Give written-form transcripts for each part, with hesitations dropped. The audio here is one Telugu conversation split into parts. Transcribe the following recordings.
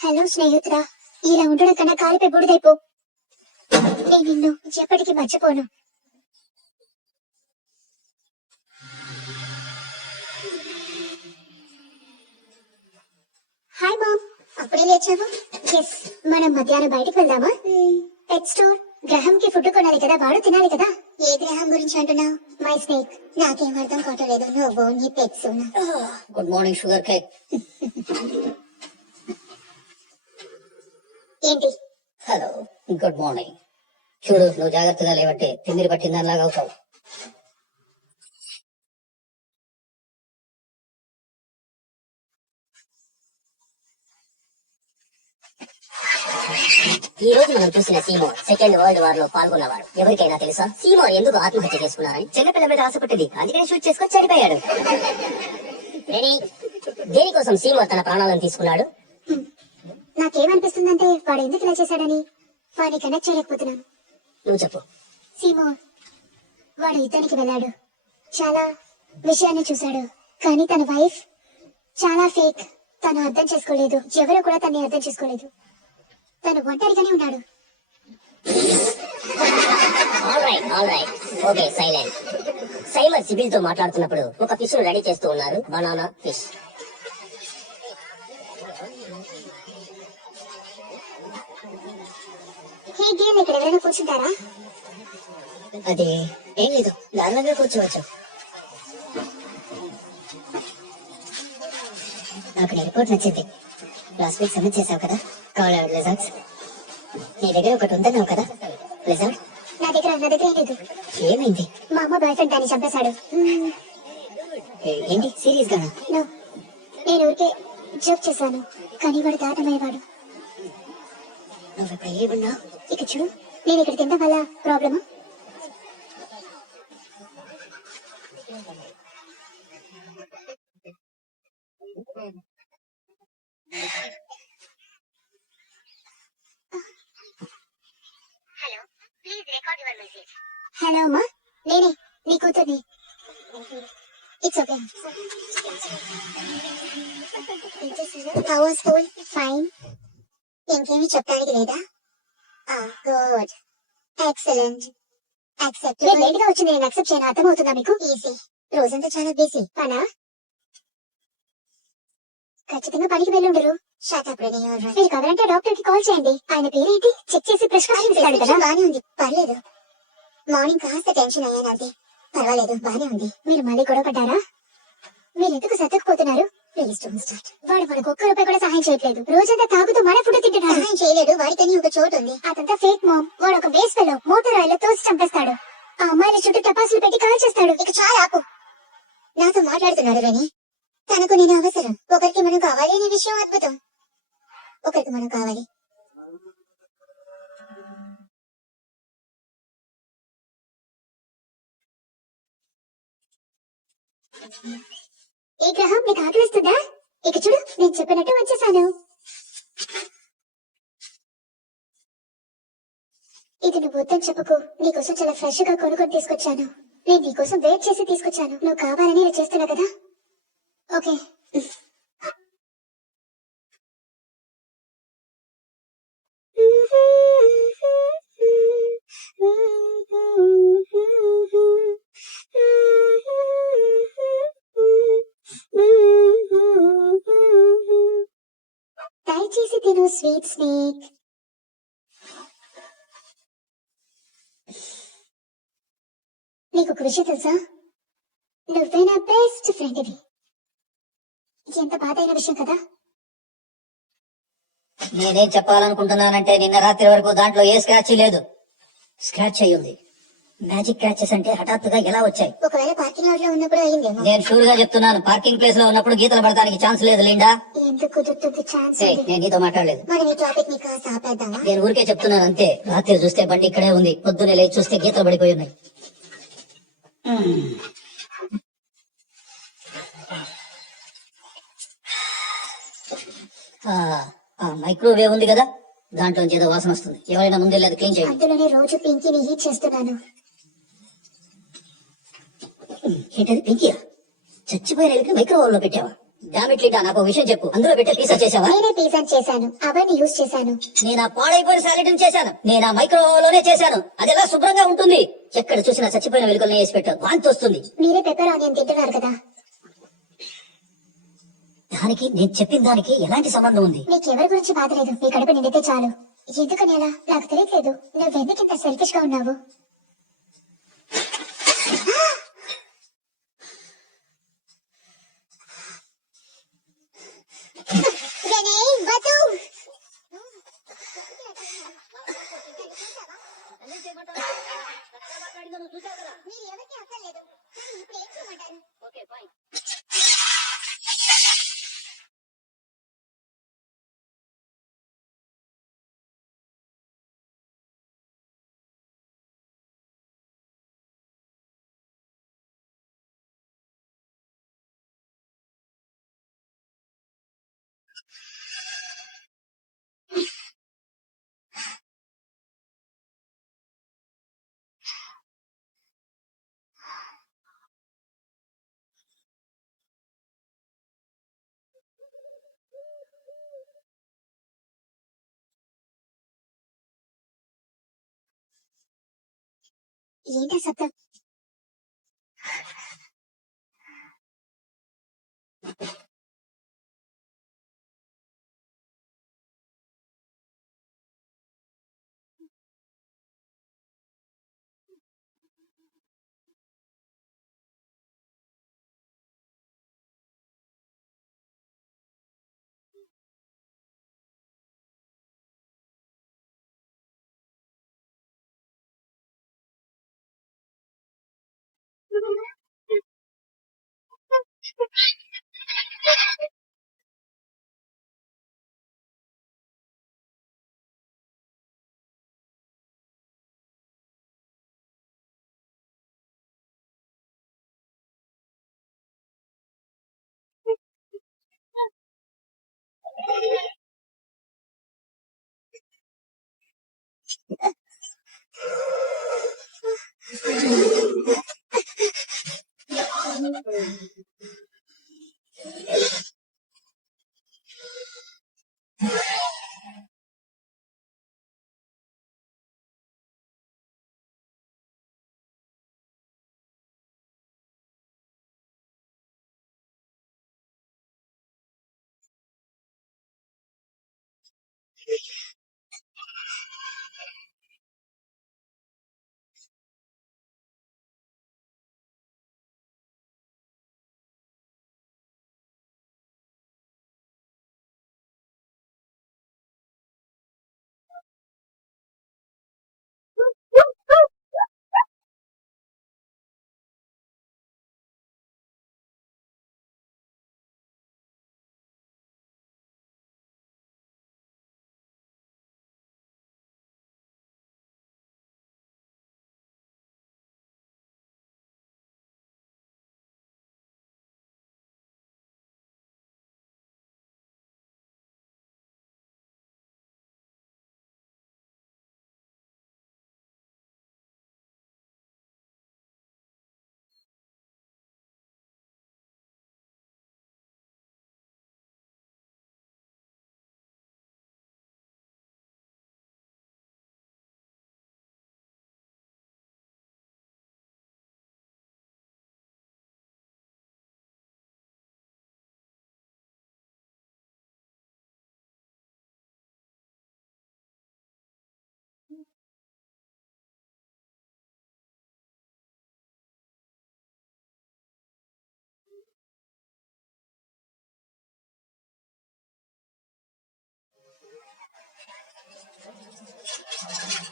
హలో స్నేహితురా, ఇలా ఉండడం కన్నా కాలిపై బూడిదైపో. నేను నిన్ను ఎప్పటికీ మర్చిపోను. హాయ్ మామ్, అప్పుడే లేచావు? ఎస్, మనం మధ్యాహ్నం బయటికి వెళ్దామా? పెట్ స్టోర్. గ్రహం కి ఫుడ్ కొనాలి కదా, వాడు తినాలి కదా. ఏ గ్రహం గురించి అంటున్నావు? My snake. నాకేం అర్థం కావట్లేదు. నువ్వు నీ pets. Good morning sugar cake. ఏంటి? Hello, good morning. చూడు, నువ్వు జాగ్రత్తగా లేవట్టే తిమ్మిరి పట్టిందనిలాగా అవుతావు. ఈ రోజు మనం చూసిన సీమోర్ సెకండ్ వరల్డ్ వార్ లో పాల్గొన్నవాడు. ఎవరికైనా తెలుసా సీమోర్ ఎందుకు ఆత్మహత్య చేసుకున్నారని? చిన్నపిల్ల మీద ఆశపట్టది, అందుకని షూట్ చేసుకొని చనిపోయాడు. దేనికోసం సీమోర్ తన ప్రాణాలను తీసుకున్నాడు? నాకేమనిపిస్తుందంటే వాడు ఎందుకు ఇలా చేశాడని వాడిని కనెక్ట్ చేయలేకపోతున్నాను. నువ్వు చెప్పు. సీమోర్ వాడు యుద్ధానికి వెళ్ళాడు, చాలా విషయాన్ని చూశాడు, కానీ తన వైఫ్ చాలా ఫేక్. తను అర్థం చేసుకోలేదు, ఎవరు కూడా తన్ని అర్థం చేసుకోలేదు. తను ఒంటరిగానే ఉన్నాడు. Okay, silent. సైమర్ సిబిల్ తో మాట్లాడుతున్నప్పుడు ఒక ఫిష్ ను రెడీ చేస్తూ ఉన్నారు. Banana fish. హే గేమ్, ఇక్కడ ఎవరైనా కూర్చుంటారా? అది ఏం లేదు, నార్మల్గా కూర్చోవచ్చు. నాకు నీ రిపోర్ట్ నచ్చింది. లాస్ట్ వీక్ సబ్మిట్ చేసావు కదా, కాల్ రిజల్ట్స్. నీ దగ్గర ఒకటి ఉందన్నావు కదా, రిజల్ట్? నా దగ్గర ఏం లేదు. ఏమైంది? మా అమ్మ బాయ్ ఫ్రెండ్ దాన్ని చంపేశాడు. ఏంటి, సీరియస్ గానా? నేను ఊరికే జోక్ చేశాను, కానీ వాడు దారుణమయ్యేవాడు. నువ్వు ఇప్పుడు ఏమున్నావు? ఇక చూడు, నేను ఇక్కడ తినడం వల్ల ప్రాబ్లమా? హలో అమ్మా, నేనే నీ కూతుర్ని. It's okay. How was school? Fine. ఇంకేమీ చెప్పడానికి లేదా? Good, excellent, acceptable. లేట్ గా వచ్చింది, నేను యాక్సెప్ట్ చేయను. అర్థమవుతుందా మీకు? ఈజీ. రోజంతా చాలా బిజీ. పనా? ఖచ్చితంగా పనికి వెళ్ళి ఉండరు. మీరు కావాలంటే డాక్టర్ కి కాల్ చేయండి. ఆయన పేరేంటి? చెక్ చేసి ప్రిస్క్రిప్షన్ ఇస్తాడు కదా. బానే ఉంది, పర్లేదు. మార్నింగ్ కాస్త టెన్షన్ అయ్యాను, అంతే. పర్వాలేదు, బానే ఉంది. మీరు మళ్ళీ గొడవ పడ్డారా? మీరు ఎందుకు సర్దుకుపోతున్నారు? Please don't start. వాడు మనకు ఒక్క రూపాయి కూడా సహాయం చేయట్లేదు. రోజంతా తాగుతూ మన ఫుడ్ తింటున్నాడు. సహాయం చేయలేడు, వాడికని ఒక చోటు ఉంది. అదంతా ఫేక్ మామ్. వాడు ఒక వేస్ట్ ఫెలో. మోటార్ ఆయిల్ తోసి చంపేస్తాడు. ఆ అమ్మాయిల చుట్టూ టపాసులు పెట్టి కాల్ చేస్తాడు. ఇక చాలా ఆపు. నాతో మాట్లాడుతున్నాడు రని. తనకు నేను అవసరం. ఒకరికి మనం కావాలి అనే విషయం అద్భుతం. ఒకరికి మనం కావాలి. ఏ గ్రహం, నీకు ఆకలిస్తుందా? ఇక చూడు, నేను చెప్పినట్టు వచ్చేసాను. ఇది నువ్వు వద్దని చెప్పకు. నీకోసం చాలా ఫ్రెష్ గా కొనుక్కొని తీసుకొచ్చాను. నేను నీకోసం వెయిట్ చేసి తీసుకొచ్చాను. నువ్వు కావాలని ఇలా చేస్తున్నా కదా. ఓకే. దయచేసి తిను స్వీట్ స్నేక్. నీకు ఒక విషయం తెలుసా? నువ్వే నా బెస్ట్ ఫ్రెండ్ ఇది. ఎంత బాధ అయిన విషయం కదా. నేనేం చెప్పాలనుకుంటున్నానంటే నిన్న రాత్రి వరకు దాంట్లో ఏ స్క్రాచ్ లేదు. స్క్రాచ్ అయి ఉంది. మ్యాజిక్ క్యాచెస్ అంటే హఠాత్తుగా ఎలా వచ్చాయి? ఒకవేళ పార్కింగ్ లాట్ లో ఉన్నప్పుడు అయిందేమో. నేను షూర్ గా చెప్తున్నాను, పార్కింగ్ ప్లేస్ లో ఉన్నప్పుడు గీతలు పడడానికి ఛాన్స్ లేదు లిండా. ఎందుకు కుదురుతుంది ఛాన్స్? నేను నీతో మాట్లాడలేదు. మనం ఈ టాపిక్ ని కాస్త ఆపేద్దామా? నేను ఊరికే చెప్తున్నాను అంతే. రాత్రి చూస్తే బండి ఇక్కడే ఉంది, పొద్దున్నే లేచి చూస్తే గీతలు పడిపోయి ఉన్నాయి. మైక్రోవేవ్ ఉంది కదా, దాంట్లోంచి ఏదో వాసన వస్తుంది. ఎవరైనా ముందే లేదు క్లీన్ చేయండి. అందులోనే రోజు పింకీని హీట్ చేస్తున్నాను. ఏంటది పింకీయా? చచ్చిపోయిన ఎలుకని మైక్రోవేవ్ లో పెట్టావా? డామిట్ లీటా, నాకు ఒక విషయం చెప్పు, అందులో పెట్టే పిజ్జా చేసావా? నేనే పిజ్జా చేశాను, అవన్నీ యూజ్ చేశాను. నేను ఆ పాడైపోయిన సాలెడ్ చేశాను. నేను ఆ మైక్రోవేవ్ లోనే చేశాను. అది ఎలా శుభ్రంగా ఉంటుంది? ఎక్కడ చూసినా చచ్చిపోయిన వెలుకల్ని వేసి పెట్టావు, వాంతి వస్తుంది. మీరే పెప్పర్ ఆనియన్ తింటున్నారు కదా. దానికి నేను చెప్పిన దానికి ఎలాంటి సంబంధం ఉంది? నీకెవరి గురించి బాధ లేదు, మీ కడుపు నిండితే చాలు. ఎందుకని అలా? నాకు తెలియట్లేదు. నువ్వెందుకు ఇంత సెల్ఫిష్ గా ఉన్నావు? ఏంటా శబ్దం?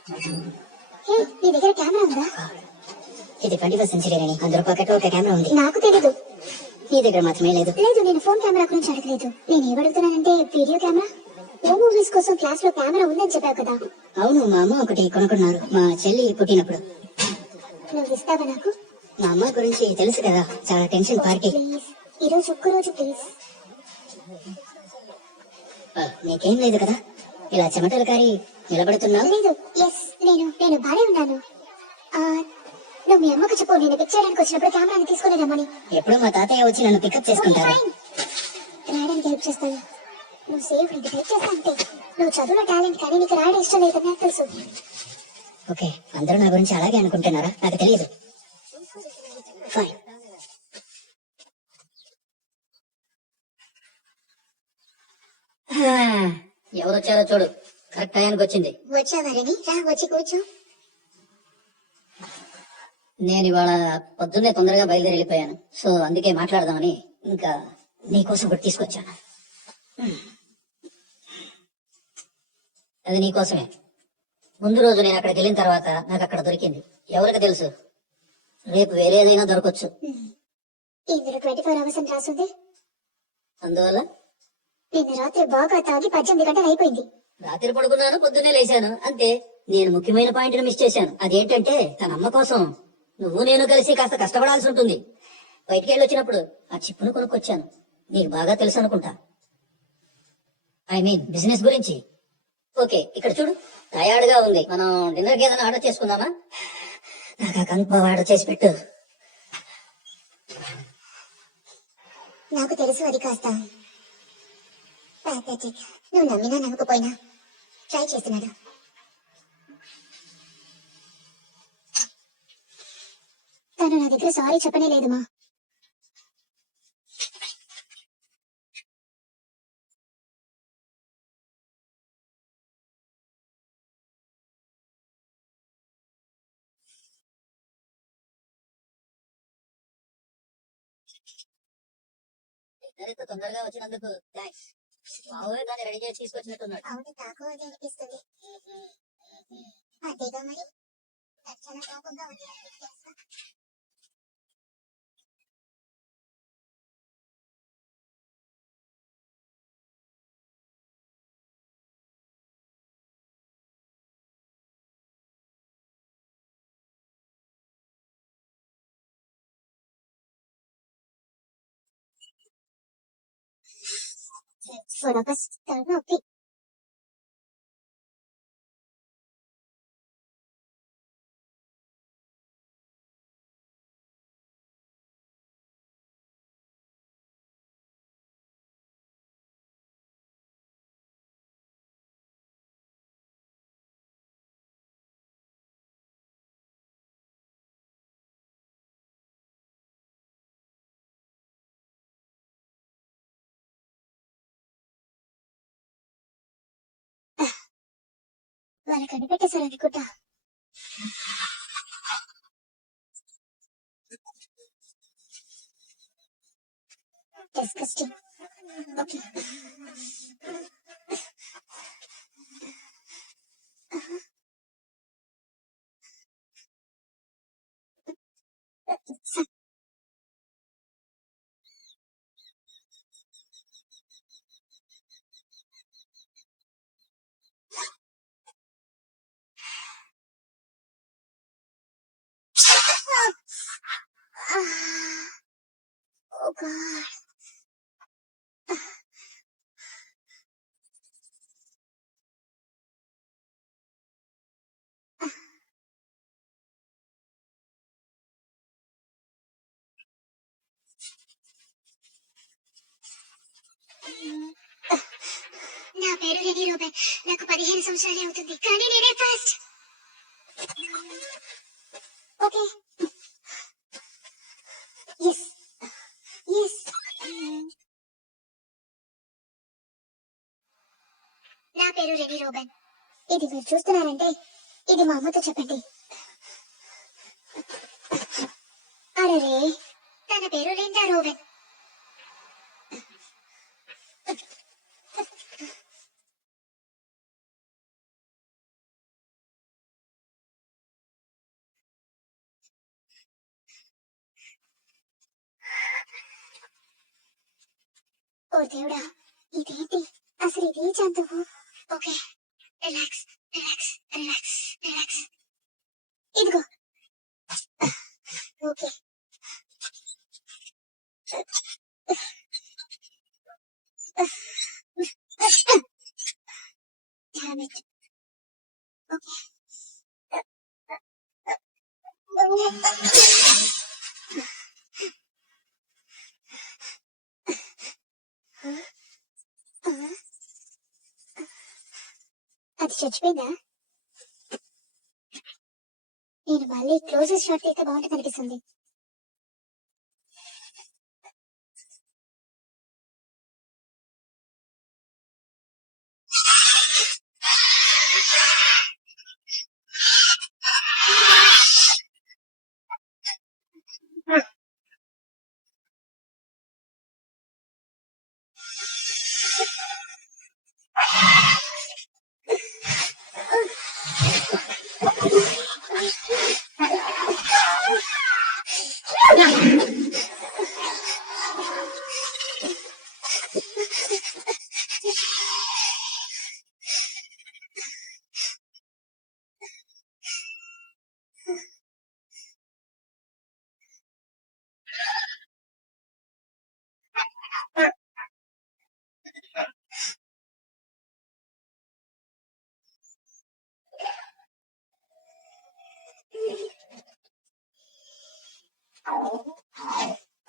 హే, నీ దగ్గర కెమెరా ఉందా? ఇది 21st సెంచరీ అని అందులో పాకెట్లో ఒక కెమెరా ఉంది. నాకు తెలీదు. నీ దగ్గర మాత్రమే లేదు. లేదు, నేను ఫోన్ కెమెరా గురించి అడగలేదు. నేను ఏమడుగుతున్నానంటే వీడియో కెమెరా. ఓ మూవీస్ కోసం క్లాస్ లో కెమెరా ఉందని చెప్పావు కదా. అవును, మా అమ్మ ఒకటి కొనుక్కున్నారు మా చెల్లి పుట్టినప్పుడు. నువ్వు ఇస్తావా నాకు? మా అమ్మ గురించి తెలుసు కదా, చాలా టెన్షన్ పార్టీ. ప్లీజ్, ఈరోజు ఒక్కరోజు ప్లీజ్. నీకేం లేదు కదా, ఇలా చెమటలు కారి నిలబడుతున్నావు? లేదు, ఎస్, నేను బానే ఉన్నాను. ఆ, నువ్వు మీ అమ్మకు చెప్పు, నేను పిక్ చేయడానికి వచ్చినప్పుడు కెమెరాని తీసుకుని రమ్మని. ఎప్పుడు మా తాతయ్య వచ్చి నన్ను పికప్ చేసుకుంటారు. రాయడానికి హెల్ప్ చేస్తాను. నువ్వు సేఫ్ ఇంటికి హెల్ప్ చేస్తా అంటే. నువ్వు చదువులో టాలెంట్ కానీ నీకు రాయడం ఇష్టం లేదని నాకు తెలుసు. ఓకే, అందరూ నా గురించి అలాగే అనుకుంటున్నారా? నాకు తెలియదు. ఫైన్. ఎవరు వచ్చారో చూడు, కరెక్ట్ టైంకి వచ్చింది. వచ్చావారని రా, వచ్చి కూర్చో. నేను ఇవాళ పొద్దున్నే తొందరగా బయలుదేరి వెళ్ళిపోయాను, సో అందుకే మాట్లాడదామని ఇంకా నీకోసం ఒకటి తీసుకొచ్చాను. అది నీకోసమే. ముందు రోజు నేను అక్కడికి వెళ్ళిన తర్వాత నాకు అక్కడ దొరికింది. ఎవరికి తెలుసు, రేపు వేరే ఏదైనా దొరకొచ్చు. ఇందులో 24 hours అని రాసుంది. అందువల్ల నిన్న రాత్రి బాగా తాగి 18 గంటలు అయిపోయింది. రాత్రి పడుకున్నాను, పొద్దున్నే లేచాను, అంతే. నేను ముఖ్యమైన పాయింట్ మిస్ చేశాను. అదేంటంటే తన అమ్మ కోసం నువ్వు నేను కలిసి కాస్త కష్టపడాల్సి ఉంటుంది. బయటికి వెళ్ళి వచ్చినప్పుడు ఆ చిప్పును కొనుక్కొచ్చాను. నీకు బాగా తెలుసు అనుకుంటా, ఐ మీన్ బిజినెస్ గురించి. ఓకే, ఇక్కడ చూడు, టయర్డ్ గా ఉంది. మనం డిన్నర్ కి ఏదైనా ఆర్డర్ చేసుకుందామా? నాకు ఆ కన్ఫర్మ్ ఆర్డర్ చేసి పెట్టు. నాకు తెలుసు అది కాస్త pathetic. నువ్వు నమ్మినా నమ్మకపోయినా ట్రై చేస్తున్నాడు. తను నా దగ్గర సారీ చెప్పనే లేదుమా. తొందరగా వచ్చినందుకు థ్యాంక్స్. బావే కానీ రెడీ చేసి తీసుకొచ్చినట్టున్నాడు. అవును, నాకు అదే అనిపిస్తుంది. అదేగా మరి, చాలా కోపంగా ఉంది. తలనొప్పి. వాళ్ళ కనిపెట్టేశారు అనుకుంటా. Disgusting. Okay. Oh God. నా పేరు రెనీ రూబెన్. నాకు 15 సంవత్సరాలే అవుతుంది, కానీ నేనే ఫస్ట్. Okay, yes yes. నా పేరు రెనీ రూబెన్. ఇది మీరు చూస్తున్నారంటే ఇది మా అమ్మతో చెప్పండి. అరే, తన పేరు లిండా రూబెన్. ఓ దేవుడా, ఇదేంటి అసలు ఇది జంతువు? Okay, relax relax relax relax. ఇదిగో. ఓకే. Damn it. ఓకే. అది చచ్చిపోయిందా? నేను మళ్ళీ క్లోజెస్ట్ షాట్ తీస్తే బాగుంటుంది అనిపిస్తుంది.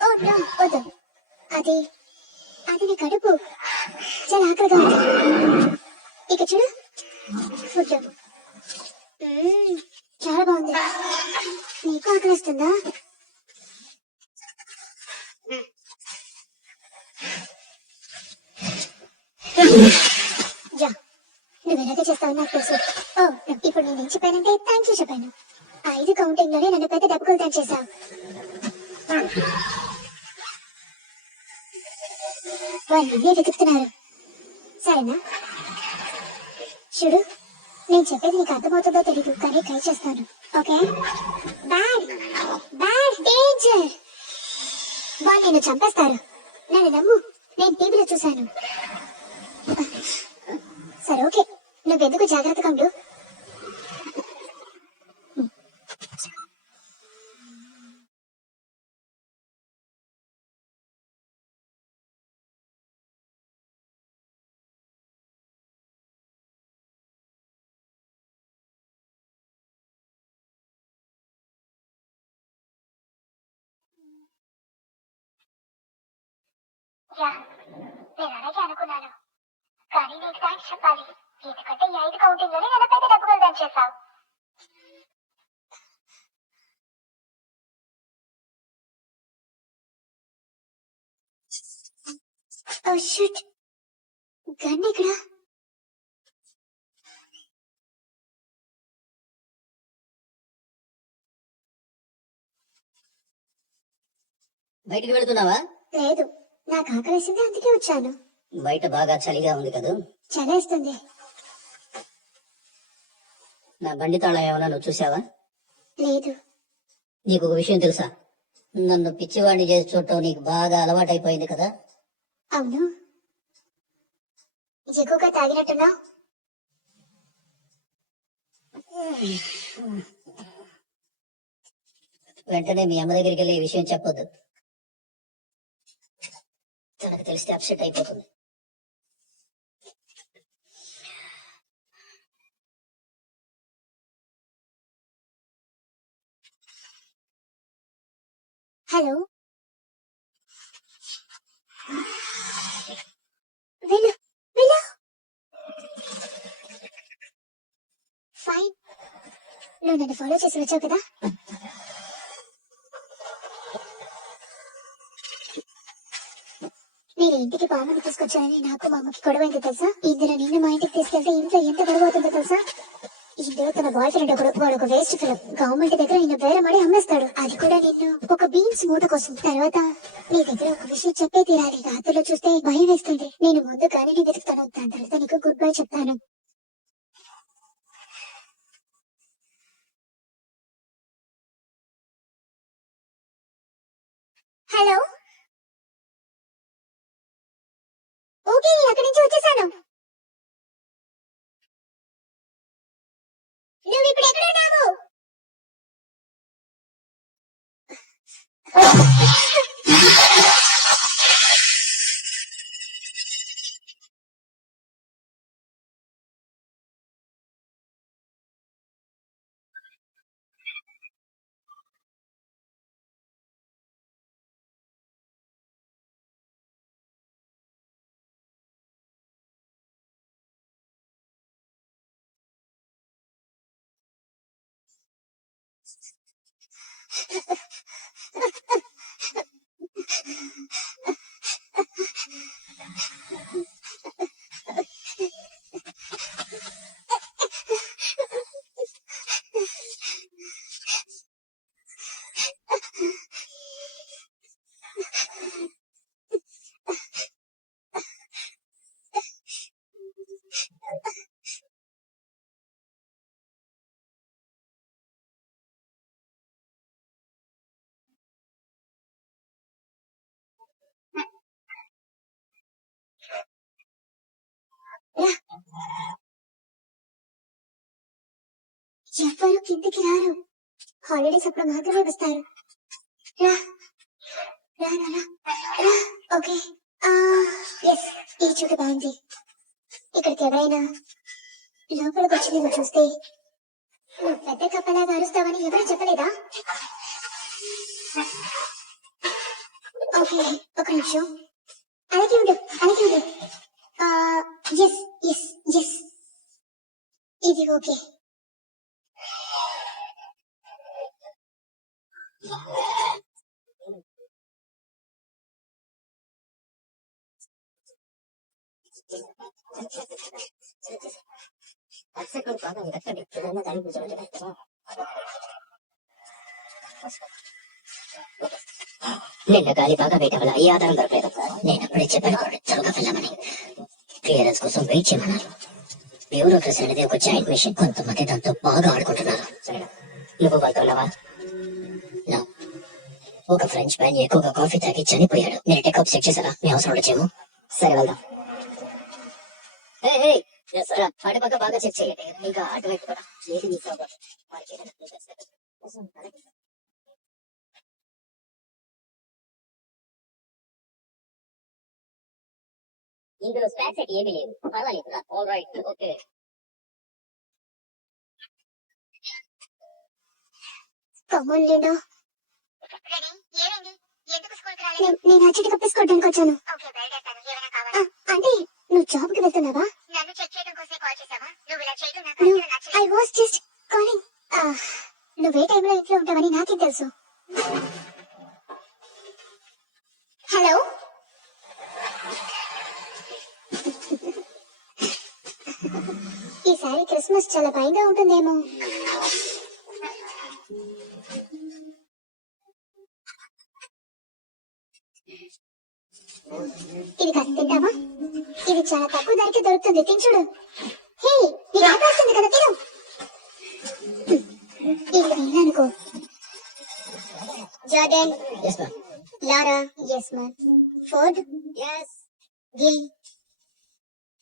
ఓ నో, వద్దు. అది అది నీ కడుపు చాలా ఆకలిగా ఉంది. ఇక చూడు, ఫుడ్. చాలా బాగుంది. నీకు ఆకలి వస్తుందా? యా, నువ్వు ఎలాగ చేస్తావు నాకు తెలుసు. ఓ, ఇప్పుడు నేను ఏం చెప్పానంటే థ్యాంక్ యూ చెప్పాను. 5 కౌంటింగ్ లోనే నన్ను పెద్ద డబ్బులు చేశావు. వాళ్ళు నన్నే వెతుకుతున్నారు, సరేనా? చూడు, నేను చెప్పేది నీకు అర్థమవుతుందో తెలీదు, కానీ ట్రై చేస్తాను. ఓకే? Bad bad danger. వాళ్ళు నిన్ను చంపేస్తారు, నన్ను నమ్ము. నేను టీవీలో చూశాను. సరే ఓకే, నువ్వెందుకు జాగ్రత్తగా ఉండు. యా, నేను అలాగే అనుకున్నాను, కానీ నీకు థ్యాంక్స్ చెప్పాలి. ఎందుకంటే ఈ 5 కౌంటింగ్ లోనే నన్ను పెద్ద డబ్బులు చేశావు. ఓ షిట్, గన్ ఇక్కడ. బయటికి వెళుతున్నావా? లేదు, నాకు ఆకలేసింది, అందుకే వచ్చాను. బయట బాగా చలిగా ఉంది కదా. చలేస్తుంది. నా బండి తాళం ఏమన్నా నువ్వు చూసావా? లేదు. నీకు ఒక విషయం తెలుసా? నన్ను పిచ్చివాడిని చేసి చూడటం నీకు బాగా అలవాటైపోయింది కదా. అవును, ఎక్కువగా తాగినట్టున్నా. వెంటనే మీ అమ్మ దగ్గరికి వెళ్ళి ఈ విషయం చెప్పొద్దు, తనకు తెలిస్తే అప్సెట్ అయిపోతుంది. హలో, వెళ్ళు వెళ్ళు. ఫైన్, నువ్వు నన్ను ఫాలో చేసి వచ్చావు కదా. నేను ఇంటికి పాముని తీసుకొచ్చానని నాకు మా అమ్మకి గొడవైంది తెలుసా. ఇందులో నిన్ను మా ఇంటికి తీసుకెళ్తే ఇంట్లో ఎంత గొడవ అవుతుందో తెలుసా. ఇందులో తన బాయ్ ఫ్రెండ్ ఒకడు, వాడు ఒక వేస్ట్ ఫిలం. గవర్నమెంట్ దగ్గర నిన్ను బేరమడి అమ్మేస్తాడు, అది కూడా నిన్ను ఒక బీన్స్ మూట కోసం. తర్వాత నీ దగ్గర ఒక విషయం చెప్పే తీరాలి. రాత్రిలో చూస్తే భయం వేస్తుంది. నేను ముందు కానీ నీ వెతుకుతాను, దాని తర్వాత నీకు గుడ్ బై చెప్తాను. హలో. ఎవ్వరు కిందికి రారు. హాలిడేస్ అప్పుడు మాత్రమే వస్తారు. రా రా రా రా. ఓకే. ఎస్, ఈ చోటు బాగుంది. ఇక్కడికి ఎవరైనా లోపలికి వచ్చి నువ్వు చూస్తే నువ్వు పెద్ద కప్పలాగా అరుస్తావని ఎవరు చెప్పలేదా? ఓకే, ఒక నిమిషం. అలాగే ఉండు, అలాగే ఉండు. ఎస్ ఎస్ ఎస్, ఇది ఓకే. నిన్న గాలి బాగా వేయటం వల్ల ఏ ఆధారం దొరకలేదు. నేను అప్పుడే చెప్పాను త్వరగా వెళ్ళమని. క్లియరెన్స్ కోసం వెయిట్ చేయమన్నారు. బ్యూరోక్రసీ అనేది ఒక జాయింట్ మిషన్. కొంతమంది దాంతో బాగా ఆడుకుంటున్నారు. నువ్వు వెళ్తున్నావా? No. ఒక ఫ్రెంచ్ మ్యాన్ ఎక్కువగా కాఫీ తాగి చనిపోయాడు. మీరు టెకప్ చెక్ చేశారా? మీ అవసరం ఉండొచ్చేమో. సరే వెళ్దాం. అటు పక్క బాగా చెక్ చేయండి. ఇంకా అటువైపు కూడా ఏది మిస్ అవ్వదు. ఇందులో స్పాక్స్ అయితే ఏమీ లేదు. పర్వాలేదు. All right, okay. కమ్మలేనా? నేను అచ్చటి కప్పేసుకోవడానికి వచ్చాను. అంటే నువ్వు జాబ్ కి వెళ్తున్నావా? I was just calling. నువ్వే టైంలో ఇంట్లో ఉంటావని నాకేం తెలుసు. హలో, ఈసారి క్రిస్మస్ చాలా భయంగా ఉంటుందేమో. ఇది కాస్త తింటావా? ఇది చాలా తక్కువ ధరకే దొరుకుతుంది, తించుడు. హే, నీకు ఆకలిస్తుంది కదా, తిను. ఇది తిననుకో. Jordan, Laura, yes ma'am. Ford, yes. Gill,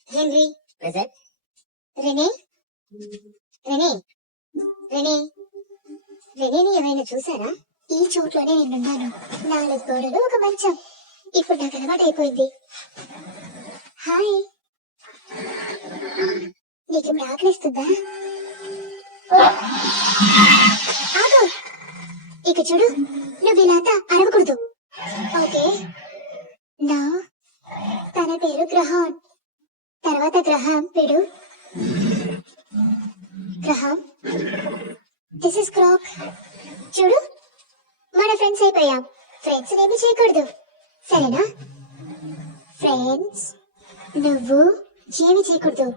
Henry, present. Rene, Rene, Rene, రెనేని ఏమైనా చూసారా? ఈ చోట్లోనే నేనున్నాను. 4 గోడలు, ఒక మంచం. ఇప్పుడు నాకు అలవాటు అయిపోయింది. హాయ్, నీకు ఇప్పుడు ఆకలిస్తుందా? ఆగు, ఇక చూడు, నువ్వు ఇలా అరవకూడదు. ఓకే. నా తన పేరు గ్రహాం. తర్వాత గ్రహాం పేరు గ్రహాం. This is crack. చూడు, మన ఫ్రెండ్స్ అయిపోయాం. ఫ్రెండ్స్ ఏమి చేయకూడదు, సరేనా? ఫ్రెండ్స్ నువ్వు ఏమి చేయకూడదు.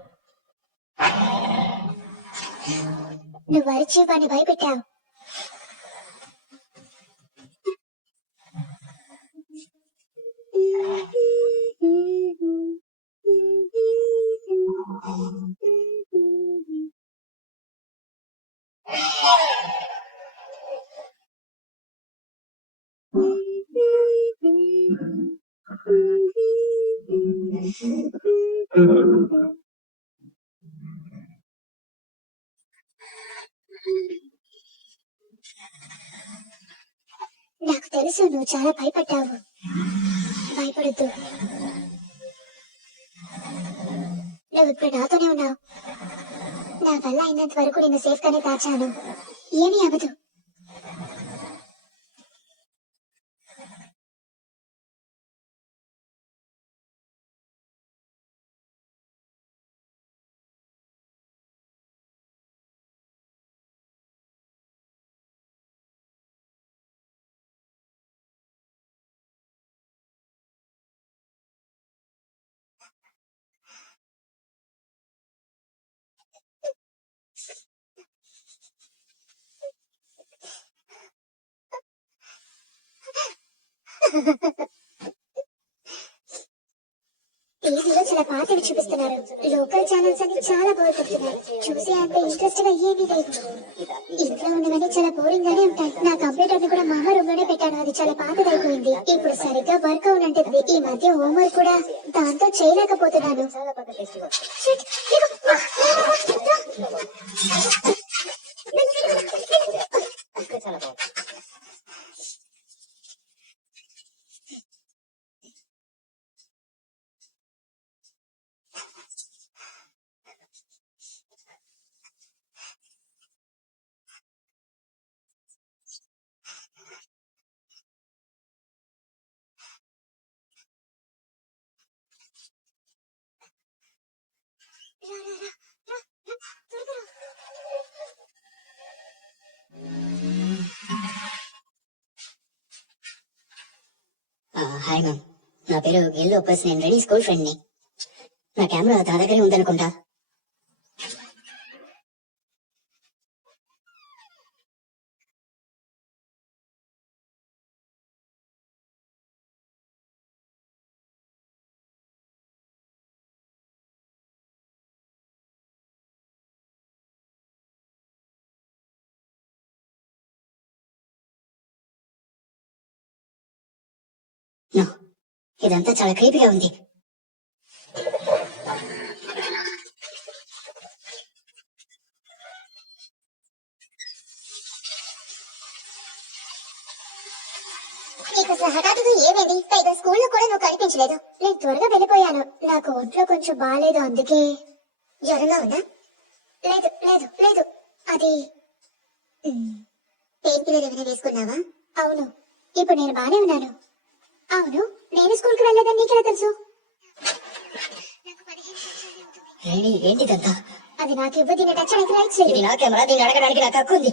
నువ్వు అరిచి వాడిని భయపెట్టావు. నాకు నాకు తెలుసు నువ్వు చాలా భయపడ్డావు. భయపడద్దు, నువ్వు ఇప్పుడు నాతోనే ఉన్నావు. నా వల్ల అయినంత వరకు నిన్ను సేఫ్ గానే దాచాను. ఏమీ అవ్వదు. టీవీలో చాలా పాతవి చూపిస్తున్నారు. లోకల్ ఛానల్స్ అన్ని చాలా బోర్ కొడుతున్నాయి. చూసే అంత ఇంట్రెస్ట్ గా ఏమీ లేదు. ఇంట్లో ఉన్నవన్నీ చాలా బోరింగ్ గానే ఉంటాయి. నా కంప్యూటర్ ని కూడా మా అమ్మ రూమ్ లోనే పెట్టాను. అది చాలా పాతదైపోయింది. ఇప్పుడు సరిగ్గా వర్క్ అవునంటుంది. ఈ మధ్య హోంవర్క్ కూడా దాంతో చేయలేకపోతున్నాను. Shit, హాయ్ మ్యామ్, నా పేరు గిల్ లోపస్. నేను రెడీ స్కూల్ ఫ్రెండ్ ని. నా కెమెరా నా దగ్గరే ఉందనుకుంటా. No, ఇదంతా చాలా క్రీపీగా ఉంది. నీకు అసలు హఠాత్తుగా ఏమైంది? పైగా స్కూల్లో కూడా నువ్వు కనిపించలేదు. నేను త్వరగా వెళ్ళిపోయాను. నాకు ఒంట్లో కొంచెం బాగాలేదు, అందుకే. జ్వరంగా ఉందా? లేదు లేదు లేదు, అది పెయిన్ కిల్లర్ ఏమైనా వేసుకున్నావా? అవును, ఇప్పుడు నేను బానే ఉన్నాను. అవును, నేను స్కూల్ కి వెళ్ళలేదని నీకెలా తెలుసు? రెడీ ఏంటిదంతా? అది నాకు ఇవ్వ, దీన్ని టచ్ చేయడానికి రైట్స్ లేదు. ఇది నా కెమెరా, దీన్ని అడగడానికి నాకు హక్కు ఉంది.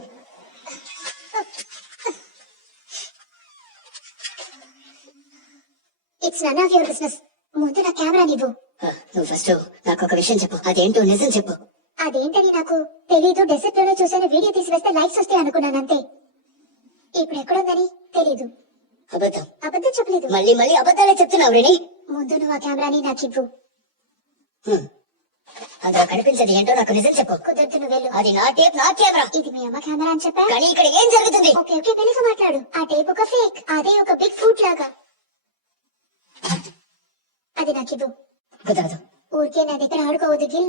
It's none of your business. ముందు నా కెమెరా నీవు. నువ్వు ఫస్ట్ నాకు ఒక విషయం చెప్పు. అదేంటో నిజం చెప్పు. అదేంటని నాకు తెలీదు. డెసర్ట్ లోనే చూసాను. వీడియో తీసి వేస్తే లైక్స్ వస్తాయి అనుకున్నాను, అంతే. ఇప్పుడు ఎక్కడుందని తెలీదు. అబద్ధం. అబద్ధం చెప్పలేదు. మళ్ళీ మళ్ళీ అబద్ధాలే చెప్తున్నావు రెడీ. ముందు నువ్వు ఆ కెమెరాని నాకివ్వు. అందులో కనిపించేది ఏంటో నాకు నిజం చెప్పు. కుదరదు, నువ్వు వెళ్ళు. అది నా టేప్, నా కెమెరా. ఇది మీ అమ్మ కెమెరా అని చెప్పా. కానీ ఇక్కడ ఏం జరుగుతుంది? ఓకే ఓకే, వెనుక మాట్లాడు. ఆ టేప్ ఒక ఫేక్. అదే ఒక బిగ్ ఫుట్ లాగా. అది నాకివ్వు. కుదరదు. ఊరికే నా దగ్గర ఆడుకోవద్దు గిల్.